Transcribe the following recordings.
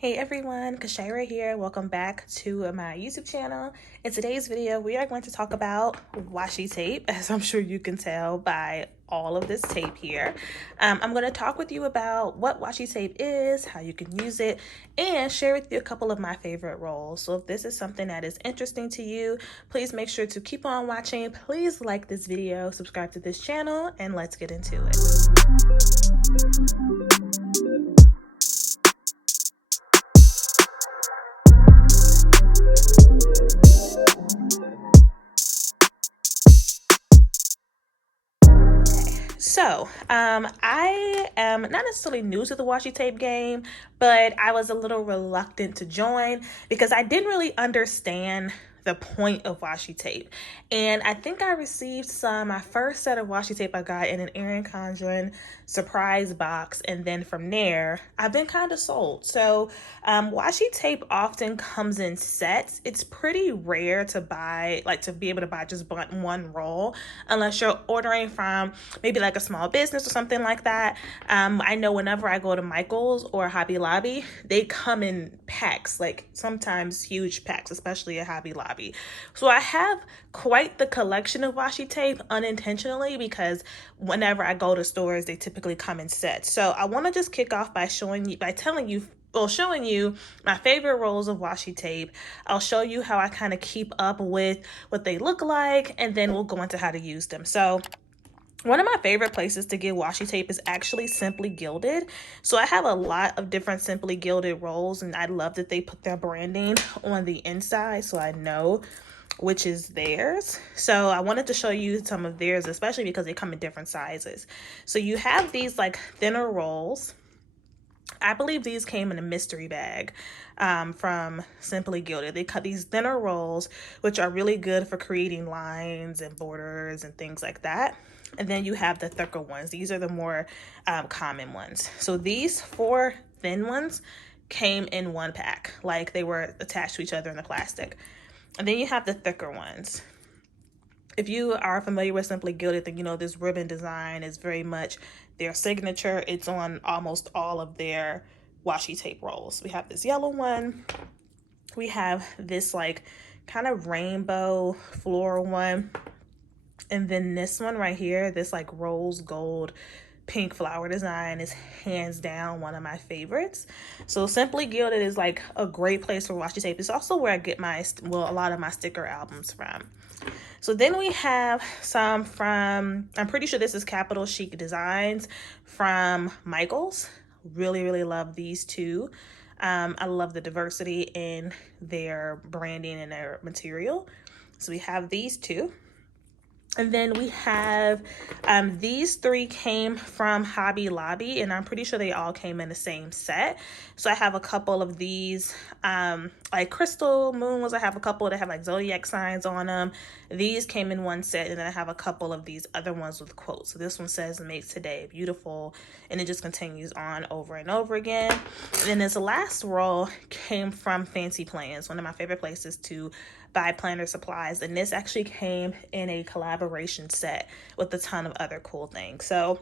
Hey everyone, Kashira here. Welcome back to my YouTube channel. In today's video, we are going to talk about washi tape, as I'm sure you can tell by all of this tape here. I'm going to talk with you about what washi tape is, how you can use it, and share with you a couple of my favorite rolls. So if this is something that is interesting to you, please make sure to keep on watching. Please like this video, subscribe to this channel, and let's get into it. So, I am not necessarily new to the washi tape game, but I was a little reluctant to join because I didn't really understand the point of washi tape. And I think I received my first set of washi tape I got in an Erin Condren surprise box, and then from there, I've been kind of sold. So, washi tape often comes in sets. It's pretty rare to buy, to be able to buy just one roll, unless you're ordering from maybe like a small business or something like that. I know whenever I go to Michael's or Hobby Lobby, they come in packs, like sometimes huge packs, especially at Hobby Lobby. So I have quite the collection of washi tape unintentionally because whenever I go to stores, they typically come in sets. So I want to just kick off by showing you my favorite rolls of washi tape. I'll show you how I kind of keep up with what they look like, and then we'll go into how to use them. So one of my favorite places to get washi tape is actually Simply Gilded. So I have a lot of different Simply Gilded rolls, and I love that they put their branding on the inside so I know which is theirs. So I wanted to show you some of theirs, especially because they come in different sizes. So you have these like thinner rolls. I believe these came in a mystery bag from Simply Gilded. They cut these thinner rolls, which are really good for creating lines and borders and things like that. And then you have the thicker ones. These are the more common ones. So these 4 thin ones came in one pack, like they were attached to each other in the plastic. And then you have the thicker ones. If you are familiar with Simply Gilded, then you know this ribbon design is very much their signature. It's on almost all of their washi tape rolls. We have this yellow one. We have this like kind of rainbow floral one. And then this one right here, this like rose gold pink flower design, is hands down one of my favorites. So Simply Gilded is like a great place for washi tape. It's also where I get a lot of my sticker albums from. So then we have some from, I'm pretty sure this is Capital Chic Designs from Michael's. Really love these two. I love the diversity in their branding and their material. So we have these two. And then we have these 3 came from Hobby Lobby, and I'm pretty sure they all came in the same set. So I have a couple of these like crystal moon ones. I have a couple that have like zodiac signs on them. These came in one set, and then I have a couple of these other ones with quotes. So this one says "Makes today beautiful," and it just continues on over and over again. And then this last roll came from Fancy Plans, one of my favorite places to buy planner supplies, and this actually came in a collaboration set with a ton of other cool things. So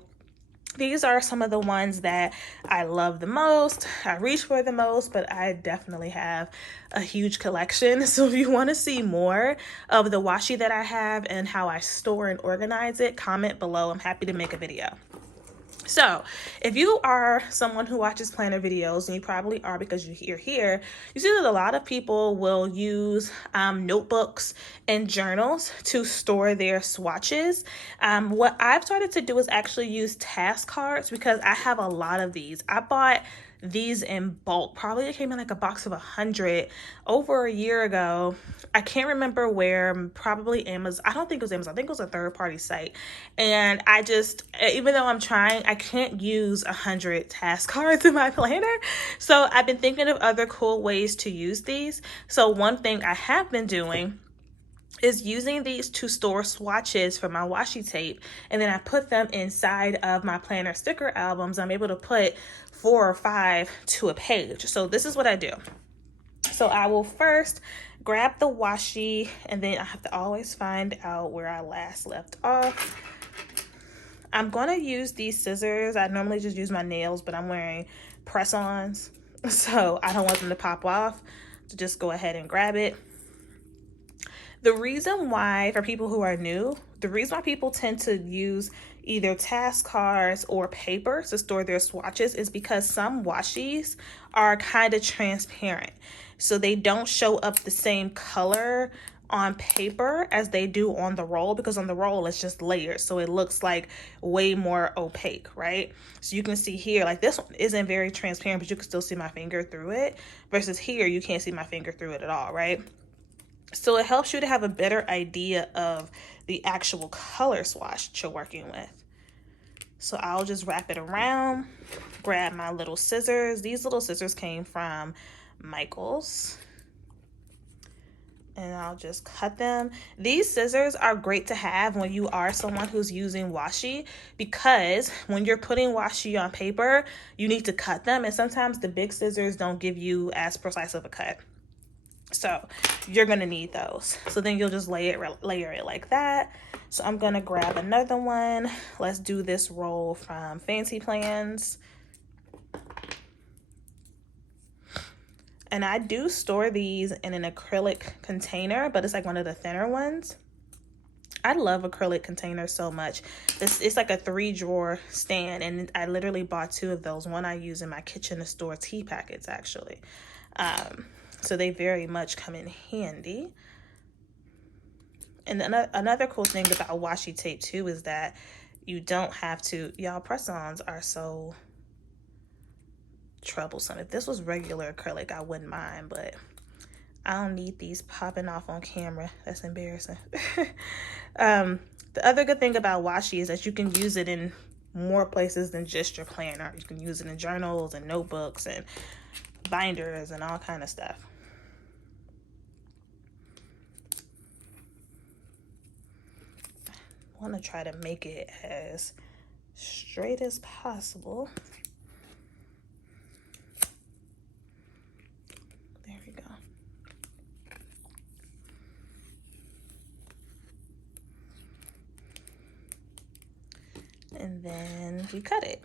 these are some of the ones that I love the most, I reach for the most, but I definitely have a huge collection. So if you want to see more of the washi that I have and how I store and organize it, comment below. I'm happy to make a video. So if you are someone who watches planner videos, and you probably are because you're here, you see that a lot of people will use notebooks and journals to store their swatches. What I've started to do is actually use task cards because I have a lot of these. I bought these in bulk. Probably it came in like a box of 100 over a year ago. I can't remember where, probably Amazon. I don't think it was Amazon. I think it was a third-party site. And I just, even though I'm trying, I can't use 100 task cards in my planner. So I've been thinking of other cool ways to use these. So one thing I have been doing is using these to store swatches for my washi tape, and then I put them inside of my planner sticker albums. I'm able to put 4 or 5 to a page. So this is what I do. So I will first grab the washi, and then I have to always find out where I last left off. I'm going to use these scissors. I normally just use my nails, but I'm wearing press-ons. So I don't want them to pop off, so just go ahead and grab it. The reason why, for people who are new, the reason why people tend to use either task cards or paper to store their swatches is because some washis are kind of transparent. So they don't show up the same color on paper as they do on the roll, because on the roll it's just layers, so it looks like way more opaque, right? So you can see here, like this one isn't very transparent, but you can still see my finger through it, versus here you can't see my finger through it at all, right? So it helps you to have a better idea of the actual color swatch you're working with. So I'll just wrap it around, grab my little scissors. These little scissors came from Michael's. And I'll just cut them. These scissors are great to have when you are someone who's using washi, because when you're putting washi on paper, you need to cut them, and sometimes the big scissors don't give you as precise of a cut. So you're gonna need those. So then you'll just layer it like that. So I'm gonna grab another one. Let's do this roll from Fancy Plans. And I do store these in an acrylic container, but it's like one of the thinner ones. I love acrylic containers so much. It's like a 3-drawer stand, and I literally bought 2 of those. One I use in my kitchen to store tea packets, actually. So they very much come in handy. And another cool thing about washi tape too is that you don't have to, y'all, press-ons are so troublesome. If this was regular acrylic, I wouldn't mind, but I don't need these popping off on camera. That's embarrassing. The other good thing about washi is that you can use it in more places than just your planner. You can use it in journals and notebooks and binders and all kind of stuff. I want to try to make it as straight as possible. There we go. And then we cut it.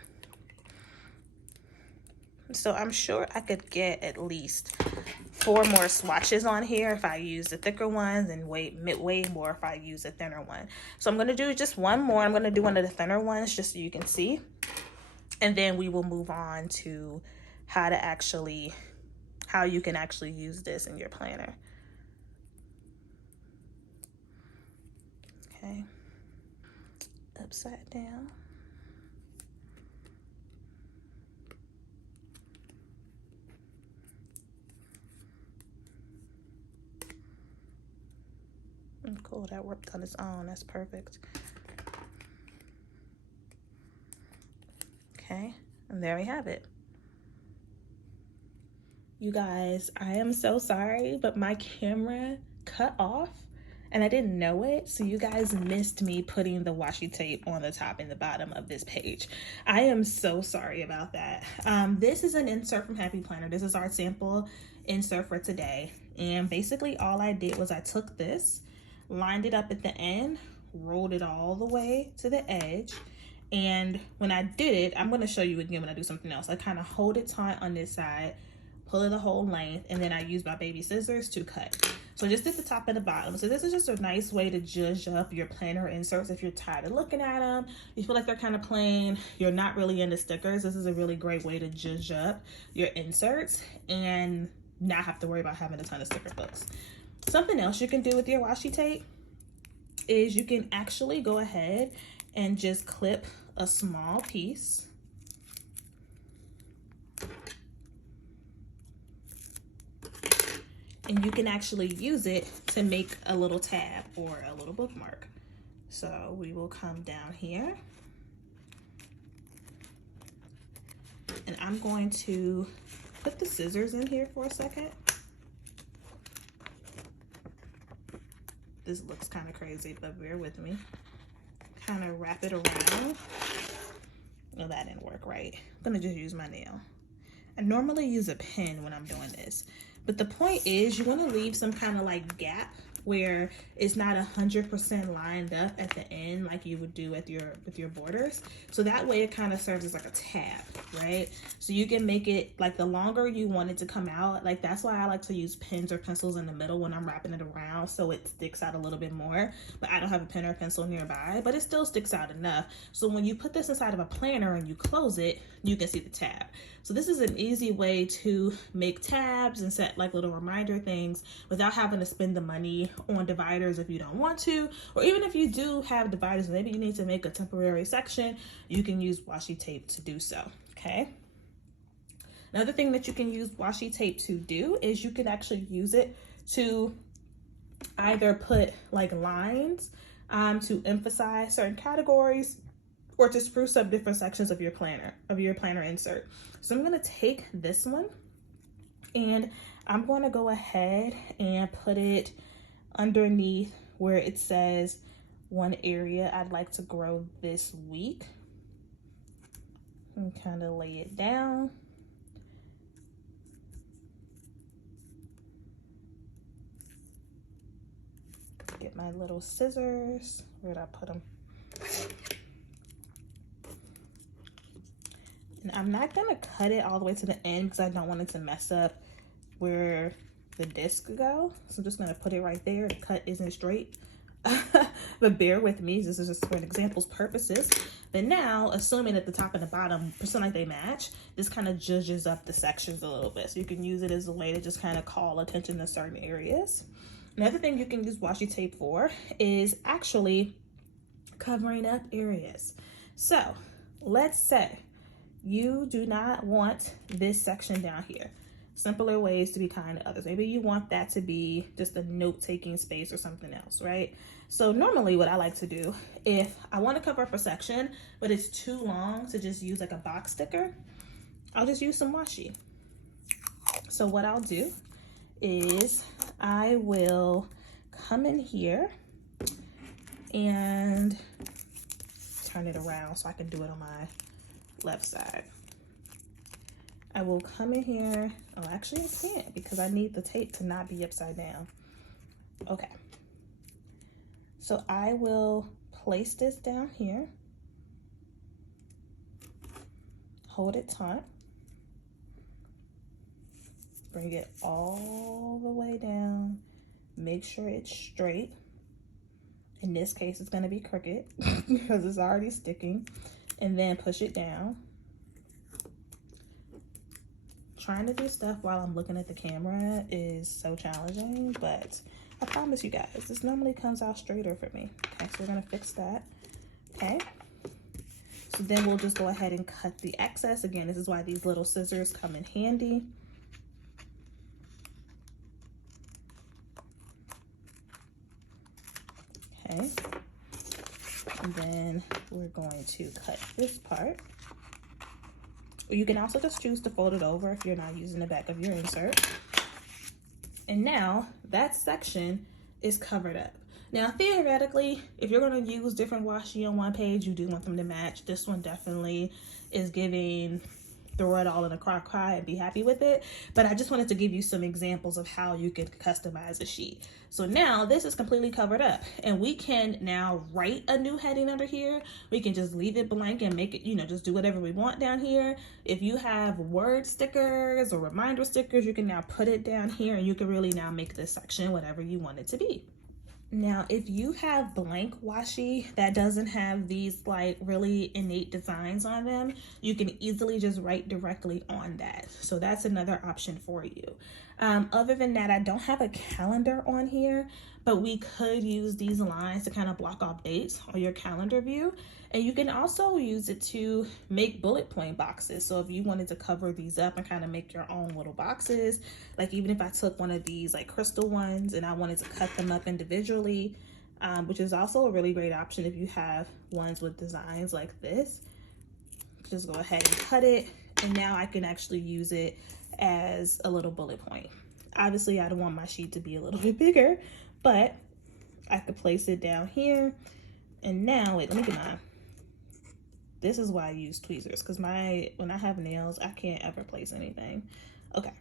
So I'm sure I could get at least 4 more swatches on here if I use the thicker ones, and way more if I use a thinner one. So I'm going to do just one more. I'm going to do one of the thinner ones just so you can see. And then we will move on to how you can actually use this in your planner. Okay. Upside down. Cool, that worked on its own. That's perfect. Okay, and there we have it. You guys, I am so sorry, but my camera cut off and I didn't know it. So you guys missed me putting the washi tape on the top and the bottom of this page. I am so sorry about that. This is an insert from Happy Planner. This is our sample insert for today. And basically all I did was I took this, lined it up at the end, rolled it all the way to the edge. And when I did it, I'm going to show you again when I do something else. I kind of hold it tight on this side, pull it the whole length, and then I use my baby scissors to cut. So just at the top and the bottom. So this is just a nice way to judge up your planner inserts if you're tired of looking at them. You feel like they're kind of plain, you're not really into stickers. This is a really great way to judge up your inserts and not have to worry about having a ton of sticker books. Something else you can do with your washi tape is you can actually go ahead and just clip a small piece. And you can actually use it to make a little tab or a little bookmark. So we will come down here. And I'm going to put the scissors in here for a second. This looks kind of crazy, but bear with me. Kind of wrap it around. Well, that didn't work right. I'm gonna just use my nail. I normally use a pen when I'm doing this, but the point is you want to leave some kind of like gap where it's not 100% lined up at the end like you would do with your borders. So that way it kind of serves as like a tab, right? So you can make it like the longer you want it to come out. Like that's why I like to use pens or pencils in the middle when I'm wrapping it around, so it sticks out a little bit more. But I don't have a pen or pencil nearby, but it still sticks out enough. So when you put this inside of a planner and you close it, you can see the tab. So this is an easy way to make tabs and set like little reminder things without having to spend the money on dividers if you don't want to, or even if you do have dividers, maybe you need to make a temporary section, you can use washi tape to do so, okay? Another thing that you can use washi tape to do is you can actually use it to either put like lines to emphasize certain categories, or to spruce up different sections of your planner insert. So I'm gonna take this one and I'm gonna go ahead and put it underneath where it says one area I'd like to grow this week, and kind of lay it down. Get my little scissors. Where'd I put them? And I'm not gonna cut it all the way to the end because I don't want it to mess up where the disc go. So I'm just gonna put it right there. The cut isn't straight, but bear with me. This is just for an example's purposes. But now, assuming that the top and the bottom pretend like they match, this kind of judges up the sections a little bit. So you can use it as a way to just kind of call attention to certain areas. Another thing you can use washi tape for is actually covering up areas. So let's say you do not want this section down here. Simpler ways to be kind to others. Maybe you want that to be just a note-taking space or something else, right? So normally what I like to do, if I want to cover up a section, but it's too long to just use like a box sticker, I'll just use some washi. So what I'll do is I will come in here and turn it around so I can do it on my left side. I will come in here. Oh, actually I can't because I need the tape to not be upside down. Okay. So I will place this down here. Hold it taut. Bring it all the way down. Make sure it's straight. In this case, it's going to be crooked because it's already sticking. And then push it down. Trying to do stuff while I'm looking at the camera is so challenging, but I promise you guys, this normally comes out straighter for me. Okay, so we're gonna fix that. Okay, so then we'll just go ahead and cut the excess. Again, this is why these little scissors come in handy. Okay, and then we're going to cut this part. You can also just choose to fold it over if you're not using the back of your insert. And now that section is covered up. Now, theoretically, if you're going to use different washi on one page, you do want them to match. This one definitely is giving throw it all in a crock pot and be happy with it. But I just wanted to give you some examples of how you could customize a sheet. So now this is completely covered up and we can now write a new heading under here. We can just leave it blank and make it, you know, just do whatever we want down here. If you have word stickers or reminder stickers, you can now put it down here and you can really now make this section whatever you want it to be. Now, if you have blank washi that doesn't have these like really innate designs on them, you can easily just write directly on that. So that's another option for you. Other than that, I don't have a calendar on here, but we could use these lines to kind of block off dates on your calendar view. And you can also use it to make bullet point boxes. So if you wanted to cover these up and kind of make your own little boxes, like even if I took one of these like crystal ones and I wanted to cut them up individually, which is also a really great option if you have ones with designs like this. Just go ahead and cut it. And now I can actually use it as a little bullet point. Obviously, I don't want my sheet to be a little bit bigger, but I could place it down here. And now, wait, let me get mine. This is why I use tweezers, because when I have nails, I can't ever place anything. Okay.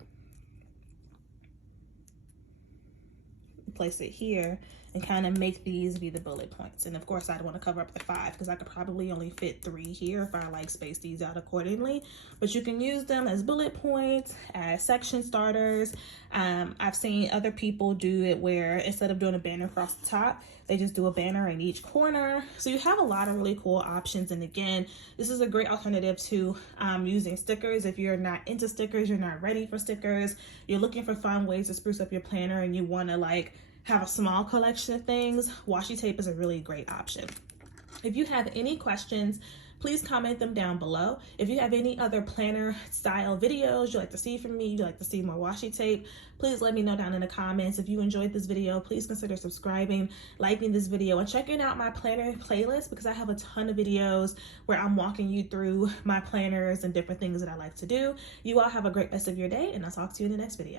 place it here and kind of make these be the bullet points. And of course I'd want to cover up the 5 because I could probably only fit 3 here if I like space these out accordingly. But you can use them as bullet points, as section starters. I've seen other people do it where instead of doing a banner across the top, they just do a banner in each corner. So you have a lot of really cool options. And again, this is a great alternative to using stickers. If you're not into stickers, you're not ready for stickers, you're looking for fun ways to spruce up your planner and you want to like have a small collection of things, washi tape is a really great option. If you have any questions, please comment them down below. If you have any other planner style videos you'd like to see from me, you'd like to see more washi tape, please let me know down in the comments. If you enjoyed this video, please consider subscribing, liking this video, and checking out my planner playlist because I have a ton of videos where I'm walking you through my planners and different things that I like to do. You all have a great rest of your day, and I'll talk to you in the next video.